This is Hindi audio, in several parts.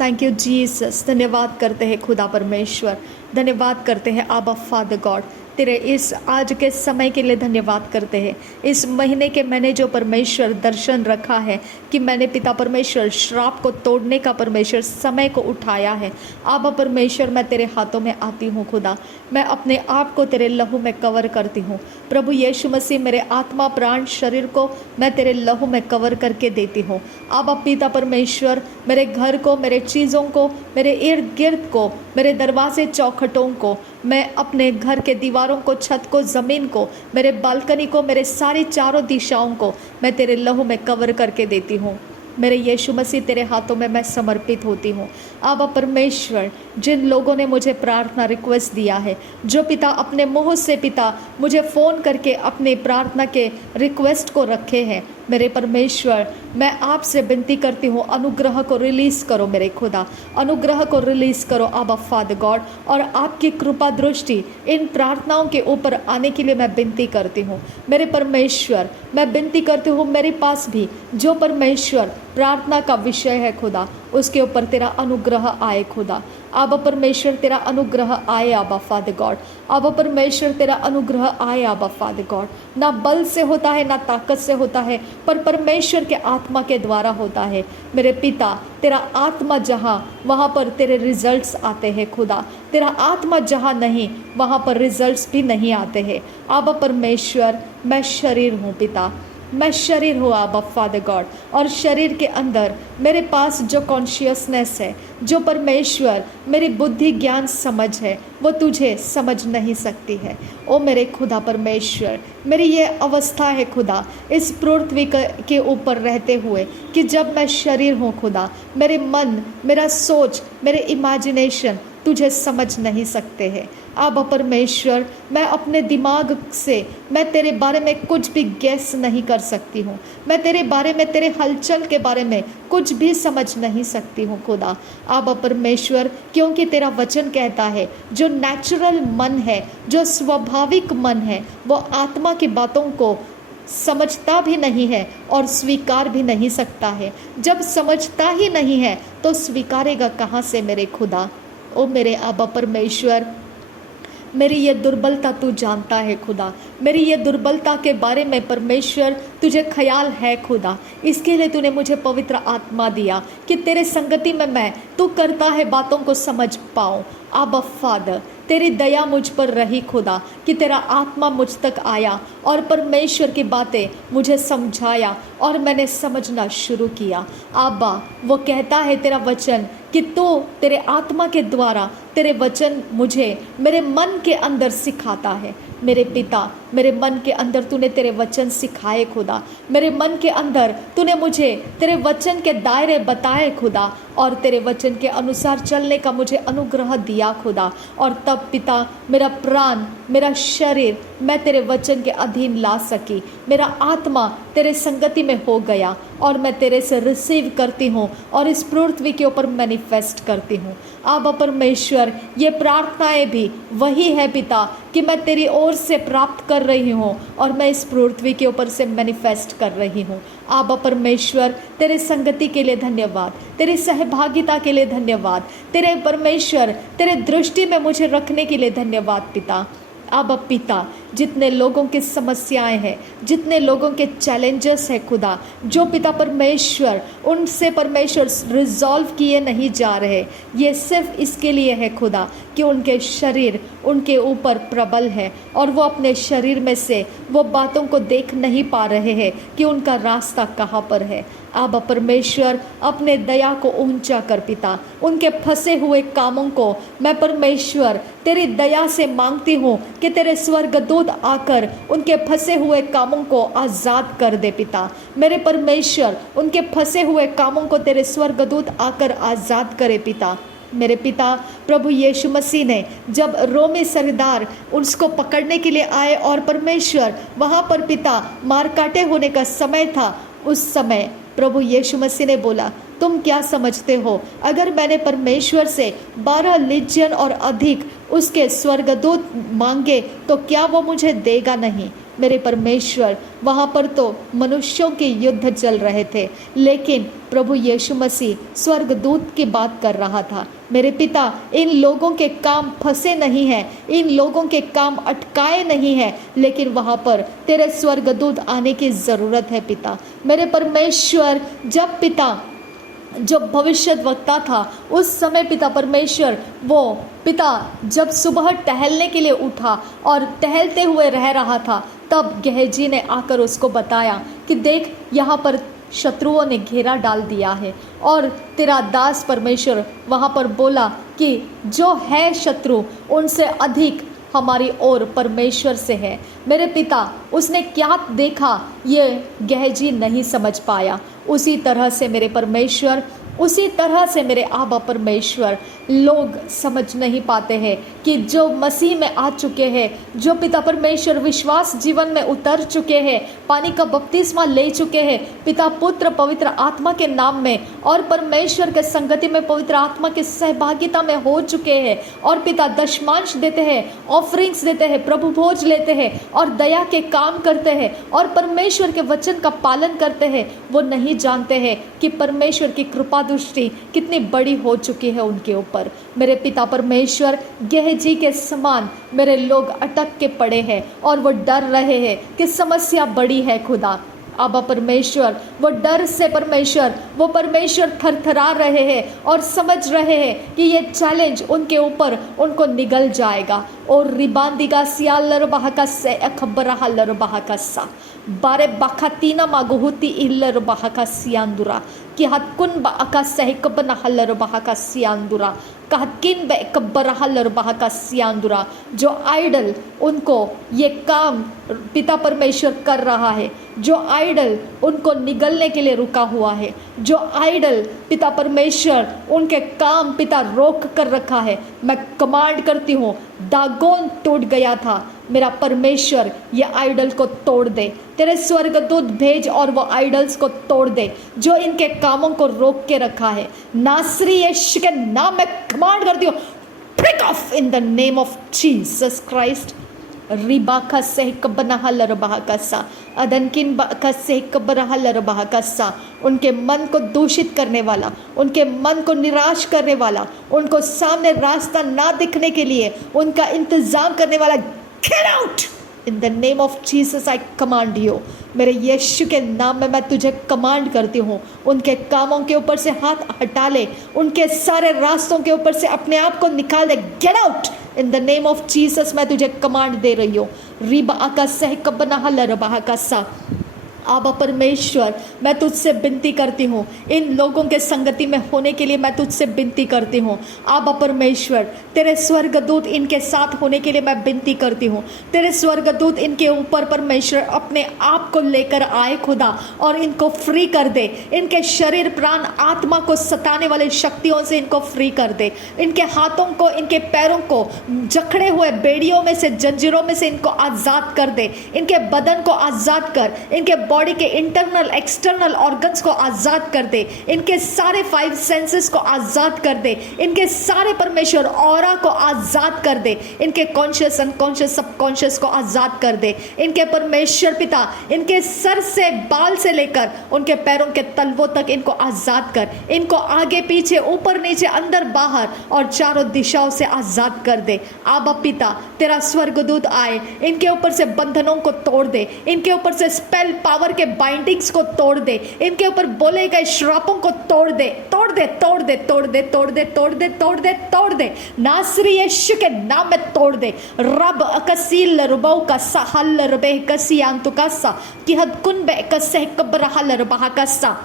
Thank you Jesus. धन्यवाद करते हैं खुदा परमेश्वर, धन्यवाद करते हैं आबा फादर गॉड, तेरे इस आज के समय के लिए धन्यवाद करते हैं। इस महीने के मैंने जो परमेश्वर दर्शन रखा है कि मैंने पिता परमेश्वर श्राप को तोड़ने का परमेश्वर समय को उठाया है। आबा परमेश्वर, मैं तेरे हाथों में आती हूँ खुदा, मैं अपने आप को तेरे लहू में कवर करती हूँ। प्रभु यीशु मसीह, मेरे आत्मा प्राण शरीर को मैं तेरे लहू में कवर करके देती हूँ। आबा पिता परमेश्वर, मेरे घर को, मेरे चीज़ों को, मेरे इर्द गिर्द को, मेरे दरवाजे चौखटों को, मैं अपने घर के दीवारों को, छत को, ज़मीन को, मेरे बालकनी को, मेरे सारी चारों दिशाओं को मैं तेरे लहू में कवर करके देती हूँ। मेरे यीशु मसीह, तेरे हाथों में मैं समर्पित होती हूँ। आबा परमेश्वर, जिन लोगों ने मुझे प्रार्थना रिक्वेस्ट दिया है, जो पिता अपने मुँह से पिता मुझे फ़ोन करके अपने प्रार्थना के रिक्वेस्ट को रखे हैं, मेरे परमेश्वर, मैं आपसे विनती करती हूँ, अनुग्रह को रिलीज़ करो मेरे खुदा, अनुग्रह को रिलीज़ करो आबा फादर गॉड, और आपकी कृपा दृष्टि इन प्रार्थनाओं के ऊपर आने के लिए मैं विनती करती हूँ। मेरे परमेश्वर, मैं विनती करती हूँ, मेरे पास भी जो परमेश्वर प्रार्थना का विषय है खुदा, उसके ऊपर तेरा अनुग्रह आए खुदा। आबा परमेश्वर, तेरा अनुग्रह आए आबा फादर गॉड, आबा परमेश्वर, तेरा अनुग्रह आए आबा फादर गॉड। ना बल से होता है, ना ताकत से होता है, पर परमेश्वर के आत्मा के द्वारा होता है। मेरे पिता, तेरा आत्मा जहाँ, वहाँ पर तेरे रिजल्ट्स आते हैं खुदा। तेरा आत्मा जहाँ नहीं, वहाँ पर रिजल्ट्स भी नहीं आते हैं। आबा परमेश्वर, मैं शरीर हूँ पिता, मैं शरीर हूँ आबा फादर गॉड, और शरीर के अंदर मेरे पास जो कॉन्शियसनेस है, जो परमेश्वर मेरी बुद्धि ज्ञान समझ है, वो तुझे समझ नहीं सकती है। ओ मेरे खुदा परमेश्वर, मेरी ये अवस्था है खुदा, इस पृथ्वी के ऊपर रहते हुए, कि जब मैं शरीर हूँ खुदा, मेरे मन, मेरा सोच, मेरे इमेजिनेशन तुझे समझ नहीं सकते हैं। आबा परमेश्वर, मैं अपने दिमाग से मैं तेरे बारे में कुछ भी गैस नहीं कर सकती हूँ। मैं तेरे बारे में, तेरे हलचल के बारे में कुछ भी समझ नहीं सकती हूँ खुदा। आबा परमेश्वर, क्योंकि तेरा वचन कहता है, जो नेचुरल मन है, जो स्वाभाविक मन है, वो आत्मा की बातों को समझता भी नहीं है और स्वीकार भी नहीं सकता है। जब समझता ही नहीं है तो स्वीकारेगा कहाँ से मेरे खुदा। ओ मेरे आबा परमेश्वर, मेरी ये दुर्बलता तू जानता है खुदा, मेरी ये दुर्बलता के बारे में परमेश्वर तुझे ख्याल है खुदा। इसके लिए तूने मुझे पवित्र आत्मा दिया कि तेरे संगति में मैं तू करता है बातों को समझ पाऊँ। आबा फादर, तेरी दया मुझ पर रही खुदा, कि तेरा आत्मा मुझ तक आया और परमेश्वर की बातें मुझे समझाया और मैंने समझना शुरू किया। आबा, वो कहता है तेरा वचन कि तू तेरे आत्मा के द्वारा तेरे वचन मुझे मेरे मन के अंदर सिखाता है। मेरे पिता, मेरे मन के अंदर तूने तेरे वचन सिखाए खुदा, मेरे मन के अंदर तूने मुझे तेरे वचन के दायरे बताए खुदा, और तेरे वचन के अनुसार चलने का मुझे अनुग्रह दिया खुदा। और तब पिता, मेरा प्राण, मेरा शरीर मैं तेरे वचन के अधीन ला सकी, मेरा आत्मा तेरे संगति में हो गया और मैं तेरे से रिसीव करती हूँ और इस पृथ्वी के ऊपर मैनिफेस्ट करती हूँ। आबा परमेश्वर, ये प्रार्थनाएं भी वही है पिता, कि मैं तेरी ओर से प्राप्त कर रही हूँ और मैं इस पृथ्वी के ऊपर से मैनिफेस्ट कर रही हूँ। आबा परमेश्वर, तेरे संगति के लिए धन्यवाद, तेरी सहभागिता के लिए धन्यवाद, तेरे परमेश्वर तेरे दृष्टि में मुझे रखने के लिए धन्यवाद पिता। आबा पिता, जितने लोगों की समस्याएं हैं, जितने लोगों के चैलेंजेस हैं खुदा, जो पिता परमेश्वर उनसे परमेश्वर रिजॉल्व किए नहीं जा रहे, ये सिर्फ इसके लिए है खुदा कि उनके शरीर उनके ऊपर प्रबल है और वो अपने शरीर में से वो बातों को देख नहीं पा रहे हैं कि उनका रास्ता कहाँ पर है। आबा परमेश्वर, अपने दया को ऊंचा कर पिता, उनके फंसे हुए कामों को मैं परमेश्वर तेरी दया से मांगती हूँ कि तेरे स्वर्गदूत आकर उनके फंसे हुए कामों को आज़ाद कर दे पिता। मेरे परमेश्वर, उनके फंसे हुए कामों को तेरे स्वर्गदूत आकर आज़ाद करे पिता। मेरे पिता, प्रभु यीशु मसीह ने जब रोमी सरदार उसको पकड़ने के लिए आए और परमेश्वर वहाँ पर पिता मार काटे होने का समय था, उस समय प्रभु यीशु मसीह ने बोला, तुम क्या समझते हो, अगर मैंने परमेश्वर से 12 लीजियन और अधिक उसके स्वर्गदूत मांगे तो क्या वो मुझे देगा नहीं। मेरे परमेश्वर, वहाँ पर तो मनुष्यों के युद्ध चल रहे थे, लेकिन प्रभु यीशु मसीह स्वर्गदूत की बात कर रहा था। मेरे पिता, इन लोगों के काम फंसे नहीं हैं, इन लोगों के काम अटकाए नहीं हैं, लेकिन वहाँ पर तेरे स्वर्गदूत आने की ज़रूरत है पिता। मेरे परमेश्वर, जब पिता जो भविष्यद्वक्ता था उस समय पिता परमेश्वर, वो पिता जब सुबह टहलने के लिए उठा और टहलते हुए रह रहा था, तब गेहजी ने आकर उसको बताया कि देख, यहाँ पर शत्रुओं ने घेरा डाल दिया है। और तेरा दास परमेश्वर वहाँ पर बोला कि जो है शत्रु उनसे अधिक हमारी ओर परमेश्वर से है। मेरे पिता, उसने क्या देखा ये गेहजी नहीं समझ पाया। उसी तरह से मेरे परमेश्वर, उसी तरह से मेरे आबा परमेश्वर, लोग समझ नहीं पाते हैं कि जो मसीह में आ चुके हैं, जो पिता परमेश्वर विश्वास जीवन में उतर चुके हैं, पानी का बपतिस्मा ले चुके हैं पिता, पुत्र, पवित्र आत्मा के नाम में, और परमेश्वर के संगति में पवित्र आत्मा की सहभागिता में हो चुके हैं, और पिता दशमांश देते हैं, ऑफरिंग्स देते हैं, प्रभु भोज लेते हैं और दया के काम करते हैं और परमेश्वर के वचन का पालन करते हैं, वो नहीं जानते हैं कि परमेश्वर की कृपा दृष्टि कितनी बड़ी हो चुकी है उनके ऊपर। मेरे पिता परमेश्वर, गेहजी के समान मेरे लोग अटक के पड़े हैं और वो डर रहे हैं कि समस्या बड़ी है खुदा। आबा परमेश्वर, वो डर से परमेश्वर, वो परमेश्वर थरथरा रहे हैं और समझ रहे हैं कि ये चैलेंज उनके ऊपर उनको निगल जाएगा। और रिबांदिगा सियालर बहाका से अखबरहालर बहाका सा बारे बखातीना मागुहुती इल्लर बहाका सियांदुरा कि हतकुन बाका सहकबन हलर बहाका सियांदुरा कहकिन बेकबर हलर बहाका सियांदुरा। जो आइडल उनको ये काम पिता परमेश्वर कर रहा है, जो आइडल उनको निगलने के लिए रुका हुआ है, जो आइडल पिता परमेश्वर उनके काम पिता रोक कर रखा है, मैं कमांड करती हूँ, दागोन टूट गया था, मेरा परमेश्वर ये आइडल को तोड़ दे। तेरे स्वर्गदूत भेज और वो आइडल्स को तोड़ दे जो इनके कामों को रोक के रखा है। नासरी यीशु के नाम में कमांड करती हूँ, break off in the name of Jesus Christ. रिबाका सहकबनहा लरबाहकसा अदनकिन बाका सहकबरहा लरबाहकसा। उनके मन को दूषित करने वाला, उनके मन को निराश करने वाला, उनको सामने रास्ता ना दिखने के लिए उनका इंतजाम करने वाला, gate out in the name of Jesus. I command you, मेरे यीशु के नाम में मैं तुझे कमांड करती हूँ, उनके कामों के ऊपर से हाथ हटा ले, उनके सारे रास्तों के ऊपर से अपने आप को निकाल दे। Get out in the name of Jesus, मैं तुझे कमांड दे रही हूँ। रिबा आका सहकबनहा लरबाहका सा। आबा परमेश्वर, मैं तुझसे विनती करती हूँ, इन लोगों के संगति में होने के लिए मैं तुझसे विनती करती हूँ। आबा परमेश्वर, तेरे स्वर्गदूत इनके साथ होने के लिए मैं विनती करती हूँ। तेरे स्वर्गदूत इनके ऊपर परमेश्वर अपने आप को लेकर आए खुदा, और इनको फ्री कर दे। इनके शरीर, प्राण, आत्मा को सताने वाली शक्तियों से इनको फ्री कर दे। इनके हाथों को, इनके पैरों को जकड़े हुए बेड़ियों में से, जंजीरों में से इनको आज़ाद कर दे। इनके बदन को आज़ाद कर, इनके बॉडी के इंटरनल एक्सटर्नल ऑर्गन्स को आज़ाद कर दे। इनके सारे 5 सेंसेस को आज़ाद कर दे। इनके सारे परमेश्वर ऑरा को आज़ाद कर दे। इनके कॉन्शियस, अनकॉन्शियस, सबकॉन्शियस को आज़ाद कर दे। इनके परमेश्वर पिता, इनके सर से, बाल से लेकर उनके पैरों के तलवों तक इनको आज़ाद कर। इनको आगे पीछे, ऊपर नीचे, अंदर बाहर और चारों दिशाओं से आज़ाद कर दे। आबा पिता, तेरा स्वर्गदूत आए, इनके ऊपर से बंधनों को तोड़ दे, इनके ऊपर से स्पेल पावर के बाइंडिंग्स को तोड़ दे, इनके ऊपर बोले गए श्रापों को तोड़ दे, तोड़ दे, तोड़ दे, तोड़ दे, तोड़ दे, तोड़ दे, तोड़ दे, तोड़ दे। नासरी यीशु के नाम में तोड़ दे। रब अकसील रुबौ का सहल रबे कसियांतु का सा कि हद कुन बे कसह कब्रहल रबहा का सा।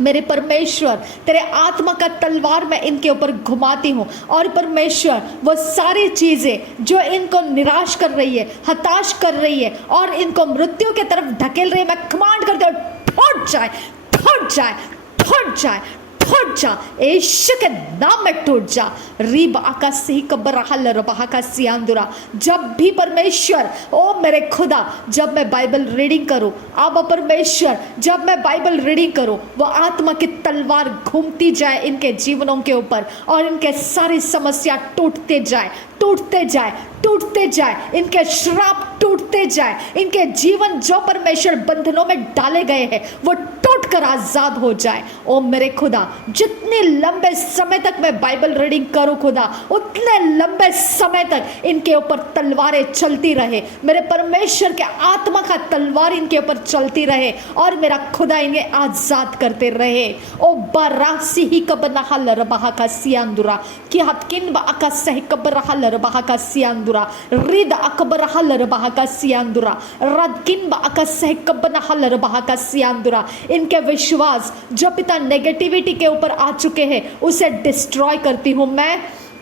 मेरे परमेश्वर, तेरे आत्मा का तलवार मैं इनके ऊपर घुमाती हूँ, और परमेश्वर वो सारी चीज़ें जो इनको निराश कर रही है, हताश कर रही है और इनको मृत्यु के तरफ धकेल रही है, मैं कमांड करती हूँ, फट जाए, फट जाए, फट जाए, फट जा, यीशु के नाम में टूट जा। रीब आकाश से ही कब्बरहल रबाका सियांदुरा। जब भी परमेश्वर, ओ मेरे खुदा, जब मैं बाइबल रीडिंग करूं, आबा परमेश्वर, जब मैं बाइबल रीडिंग करूं, वो आत्मा की तलवार घूमती जाए इनके जीवनों के ऊपर और इनके सारी समस्या टूटते जाए, टूटते जाए, टूटते जाए, इनके श्राप टूटते जाए, इनके जीवन जो परमेश्वर बंधनों में डाले गए हैं वो टूट कर आजाद हो जाए। ओ मेरे खुदा, जितने लंबे समय तक मैं बाइबल रीडिंग करूं खुदा, उतने लंबे समय तक इनके ऊपर तलवारें चलती रहे, मेरे परमेश्वर के आत्मा का तलवार इनके ऊपर चलती रहे और मेरा खुदा इन्हें आजाद करते रहे। ओ बरासी ही कबनहा लरबहा का सियांदुरा कि हतकिन बाका सह कबरहा लरबहा का सियांदुरा रिद अकबरहा लरबहा का सियांदुरा रदकिन बाका सह कबनहा लरबहा का सियांदुरा। इनके विश्वास जो पिता नेगेटिविटी के ऊपर आ चुके हैं उसे डिस्ट्रॉय करती हूँ मैं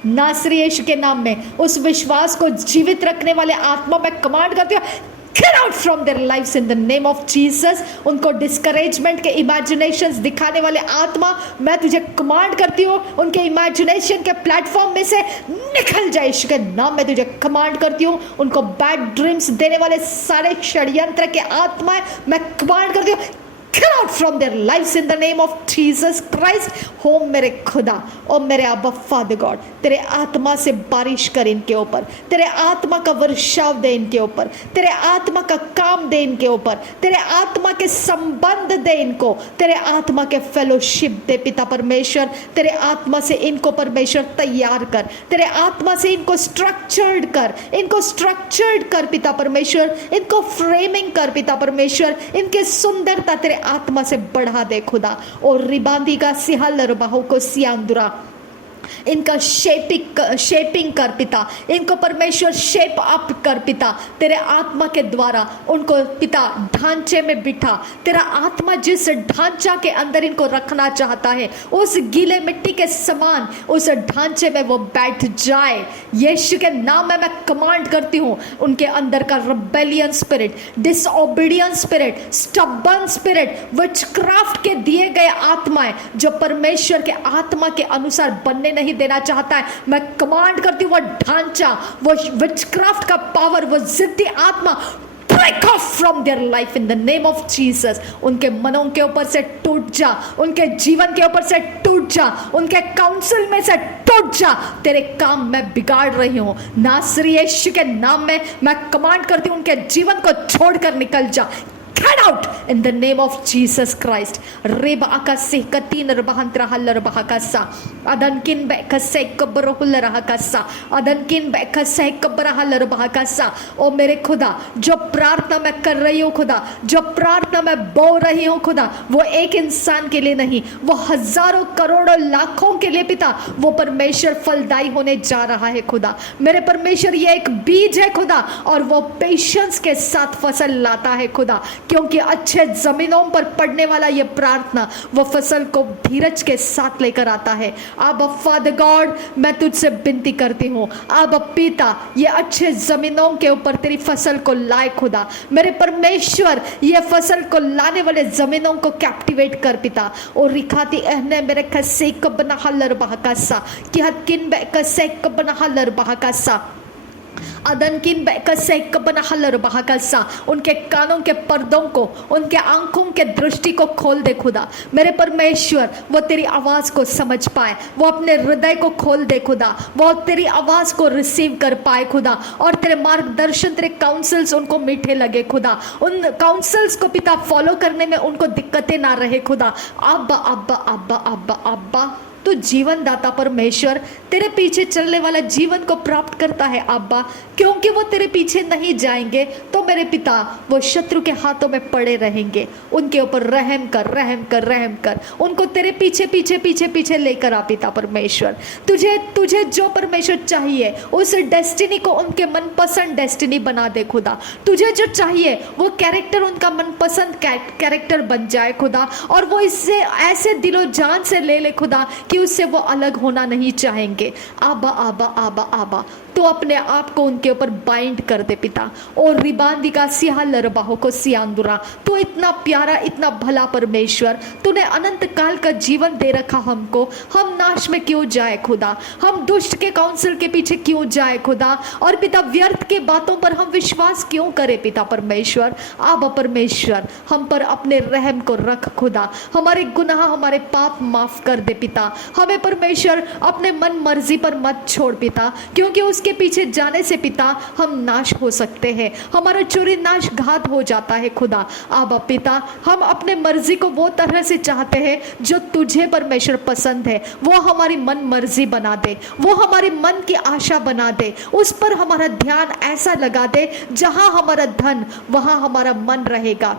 नासरी यीशु के नाम में। उस विश्वास को जीवित रखने वाले आत्मा में कमांड करती हूँ, get out from their lives in the name of Jesus। उनको डिस्करेजमेंट के इमेजिनेशंस दिखाने वाले आत्मा, मैं तुझे कमांड करती हूँ उनके इमेजिनेशन के प्लेटफॉर्म में से निकल जाए यीशु के नाम में तुझे कमांड करती हूँ। उनको बैड ड्रीम्स देने वाले सारे षड्यंत्र के आत्मा मैं कमांड करती हूँ, get out from their lives in the name of Jesus Christ। हो मेरे खुदा, ओ मेरे अब्बा फादर गॉड, तेरे आत्मा से बारिश कर इनके ऊपर, तेरे आत्मा का वर्षाव दे इनके ऊपर, तेरे आत्मा का काम दे इनके ऊपर, तेरे आत्मा के संबंध दे इनको, तेरे आत्मा के फेलोशिप दे पिता परमेश्वर। तेरे आत्मा से इनको परमेश्वर तैयार कर, तेरे आत्मा से इनको स्ट्रक्चर्ड कर, इनको स्ट्रक्चर्ड कर पिता परमेश्वर, इनको फ्रेमिंग कर पिता परमेश्वर, इनके सुंदरता तेरे आत्मा से बढ़ा दे खुदा। और रिबांदी का सिहल बाहू को सियांदुरा, इनका शेपिंग कर पिता, इनको परमेश्वर शेप अप कर पिता, तेरे आत्मा के द्वारा उनको पिता ढांचे में बिठा। तेरा आत्मा जिस ढांचा के अंदर इनको रखना चाहता है उस गीले मिट्टी के समान उस ढांचे में वो बैठ जाए। यीशु के नाम में मैं कमांड करती हूँ उनके अंदर का rebellion spirit, disobedience spirit, stubborn spirit, witchcraft के दिए गए आत्माएं जो परमेश्वर के आत्मा के अनुसार बनने नहीं देना चाहता है, मैं कमांड करती हूँ वो ढांचा, वो विचक्राफ्ट का पावर, वो जिद्दी आत्मा break off from their life in the name of Jesus. उनके मनों के ऊपर से टूट जा, उनके जीवन के ऊपर से टूट जा, उनके काउंसिल में से टूट जा। तेरे काम मैं बिगाड़ रही हूँ नासरी यीशु के नाम में मैं कमांड करती हूँ उनके जीवन को छोड़कर निकल जा। Get out in the name of Jesus Christ। Reba akasi katin rebahantra haller bahakasa adankin bekase kabrohul rahakasa adankin bekase kabrahaller bahakasa। ओ मेरे खुदा, जो प्रार्थना मैं कर रही हूँ खुदा, जो प्रार्थना मैं बोल रही हूँ खुदा, वो एक इंसान के लिए नहीं, वो हजारों करोड़ों लाखों के लिए पिता वो परमेश्वर फलदायी होने जा रहा है खुदा। मेरे परमेश्वर ये एक बीज है खुदा और वो पेशेंस के साथ फसल लाता है खुदा, क्योंकि अच्छे जमीनों पर पड़ने वाला ये प्रार्थना वो फसल को धीरज के साथ लेकर आता है। अब फादर गॉड, मैं तुझसे विनती करती हूँ, अब पिता ये अच्छे जमीनों के ऊपर तेरी फसल को लाए खुदा। मेरे परमेश्वर ये फसल को लाने वाले जमीनों को कैप्टिवेट कर पिता। और रिखाती अहने मेरे खसे कबना हलर बहकासा कि हतकिन बेकसे कबना हलर बहकासा अदनकिन बेकसे कबना हलर बहकासा। उनके कानों के पर्दों को, उनके आंखों के दृष्टि को खोल दे खुदा। मेरे परमेश्वर वो तेरी आवाज को समझ पाए, वो अपने हृदय को खोल दे खुदा, वो तेरी आवाज को रिसीव कर पाए खुदा। और तेरे मार्गदर्शन, तेरे काउंसल्स उनको मीठे लगे खुदा, उन काउंसल्स को पिता फॉलो करने में उनको दिक्कतें ना रहे खुदा। अब्बा अब्बा अब्बा अब्बा अब्बा, तो जीवन दाता परमेश्वर तेरे पीछे चलने वाला जीवन को प्राप्त करता है अब्बा, क्योंकि वो तेरे पीछे नहीं जाएंगे तो मेरे पिता वो शत्रु के हाथों में पड़े रहेंगे। उनके ऊपर रहम कर, रहम कर, रहम कर, उनको तेरे पीछे पीछे पीछे पीछे लेकर आ पिता परमेश्वर। तुझे तुझे जो परमेश्वर चाहिए उस डेस्टिनी को उनके मनपसंद डेस्टिनी बना दे खुदा। तुझे जो चाहिए वो कैरेक्टर उनका मनपसंद कैरेक्टर बन जाए खुदा, और वो इससे ऐसे दिलो जान से ले ले खुदा कि उससे वो अलग होना नहीं चाहेंगे। आबा आबा आबा आबा, तो अपने आप को उनके ऊपर बाइंड कर दे पिता। और रिबांदी का सियाल रबाहो को सियांदुरा, तो इतना प्यारा, इतना भला परमेश्वर, तूने अनंत काल का जीवन दे रखा हमको। हम नाश में क्यों जाए खुदा, हम दुष्ट के काउंसिल के पीछे क्यों जाए खुदा, और पिता व्यर्थ के बातों पर हम विश्वास क्यों करें पिता परमेश्वर। आबा परमेश्वर, हम पर अपने रहम को रख खुदा, हमारे गुनाह, हमारे पाप माफ कर दे पिता। हमें परमेश्वर अपने मन मर्जी पर मत छोड़ पिता, क्योंकि उसके पीछे जाने से पिता हम नाश हो सकते हैं, हमारा चोरी नाश घात हो जाता है खुदा। आबा पिता, हम अपने मर्जी को वो तरह से चाहते हैं जो तुझे परमेश्वर पसंद है, वो हमारी मन मर्जी बना दे, वो हमारी मन की आशा बना दे, उस पर हमारा ध्यान ऐसा लगा दे, जहां हमारा धन वहां हमारा मन रहेगा।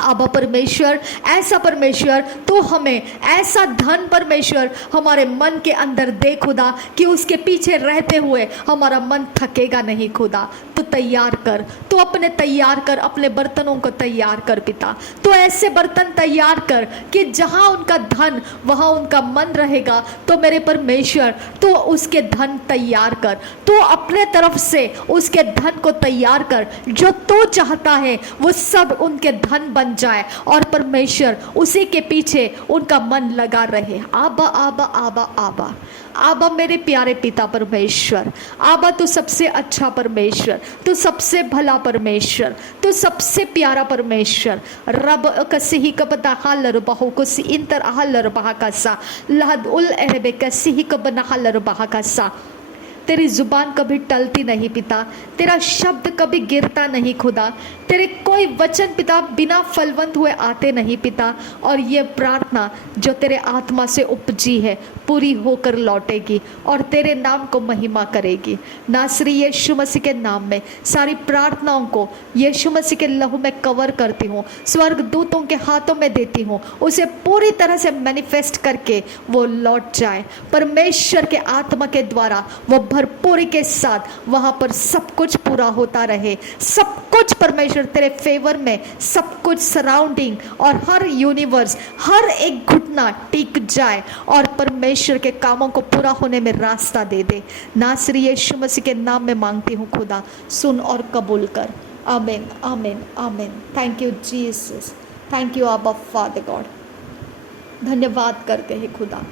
आबा परमेश्वर, ऐसा परमेश्वर तो हमें ऐसा धन परमेश्वर हमारे मन के अंदर दे खुदा, कि उसके पीछे रहते हुए हमारा मन थकेगा नहीं खुदा। तो तैयार कर, तो अपने तैयार कर, अपने बर्तनों को तैयार कर पिता, तो ऐसे बर्तन तैयार कर कि जहां उनका धन वहां उनका मन रहेगा। तो मेरे परमेश्वर, तो उसके धन तैयार कर, तो अपने तरफ से उसके धन को तैयार कर, जो तो चाहता है वो सब उनके धन बन जाए, और परमेश्वर उसी के पीछे उनका मन लगा रहे। आबा आबा आबा आबा आबा, मेरे प्यारे पिता परमेश्वर, आबा तू सबसे अच्छा परमेश्वर, तू सबसे भला परमेश्वर, तू सबसे प्यारा परमेश्वर। रब कसी कबदा हालर बहु कुसी इंतर हालर बहा कसा लहद उल एहबे कसी कबना हालर बहा कसा। तेरी जुबान कभी टलती नहीं पिता, तेरा शब्द कभी गिरता नहीं खुदा, तेरे कोई वचन पिता बिना फलवंत हुए आते नहीं पिता। और ये प्रार्थना जो तेरे आत्मा से उपजी है पूरी होकर लौटेगी और तेरे नाम को महिमा करेगी। नासरी यीशु मसीह के नाम में सारी प्रार्थनाओं को यीशु मसीह के लहू में कवर करती हूँ, स्वर्ग दूतों के हाथों में देती हूँ, उसे पूरी तरह से मैनिफेस्ट करके वो लौट जाए परमेश्वर के आत्मा के द्वारा, वो भरपूरी के साथ वहाँ पर सब कुछ पूरा होता रहे। सब कुछ परमेश्वर तेरे फेवर में, सब कुछ सराउंडिंग और हर यूनिवर्स, हर एक घुटना टिक जाए और परमेश्वर के कामों को पूरा होने में रास्ता दे दे। नासरी यीशु मसीह के नाम में मांगती हूँ खुदा, सुन और कबूल कर। आमीन आमीन आमीन। Thank you Jesus, thank you आबा फादर गॉड। धन्यवाद करते हैं खुदा।